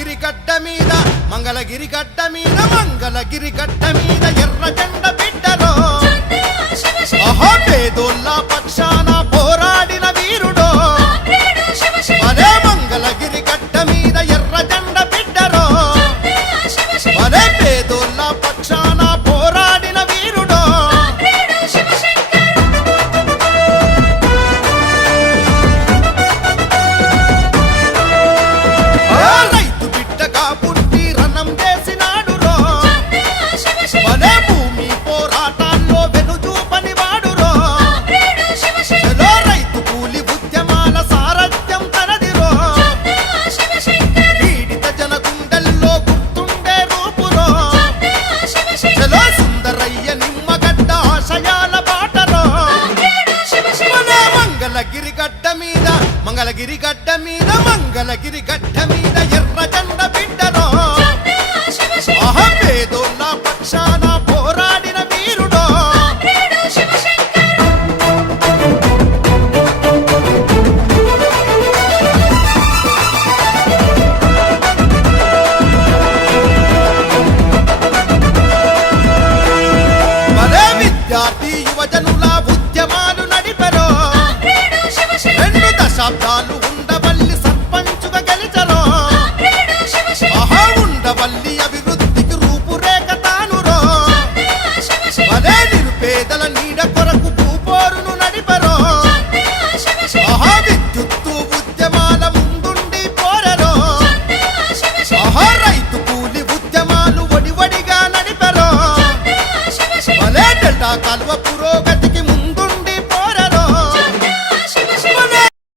మంగళగిరి గడ్డ మీద మంగళగిరి గడ్డ మీద మంగళగిరి గడ్డ మీద ఎర్ర జెండ బిడ్డలో పేదోళ్ళ మంగళగిరి గడ్డ మీద మంగళగిరి గడ్డ మీద మంగళగిరి గడ్డ మీద. శతాబ్దాలు ఉండవల్లి సర్పంచుగా గెలిచరో. మహా ఉండవల్లి అభివృద్ధికి రూపురేఖ తానురో. అదే నిరుపేదల నీడ కొర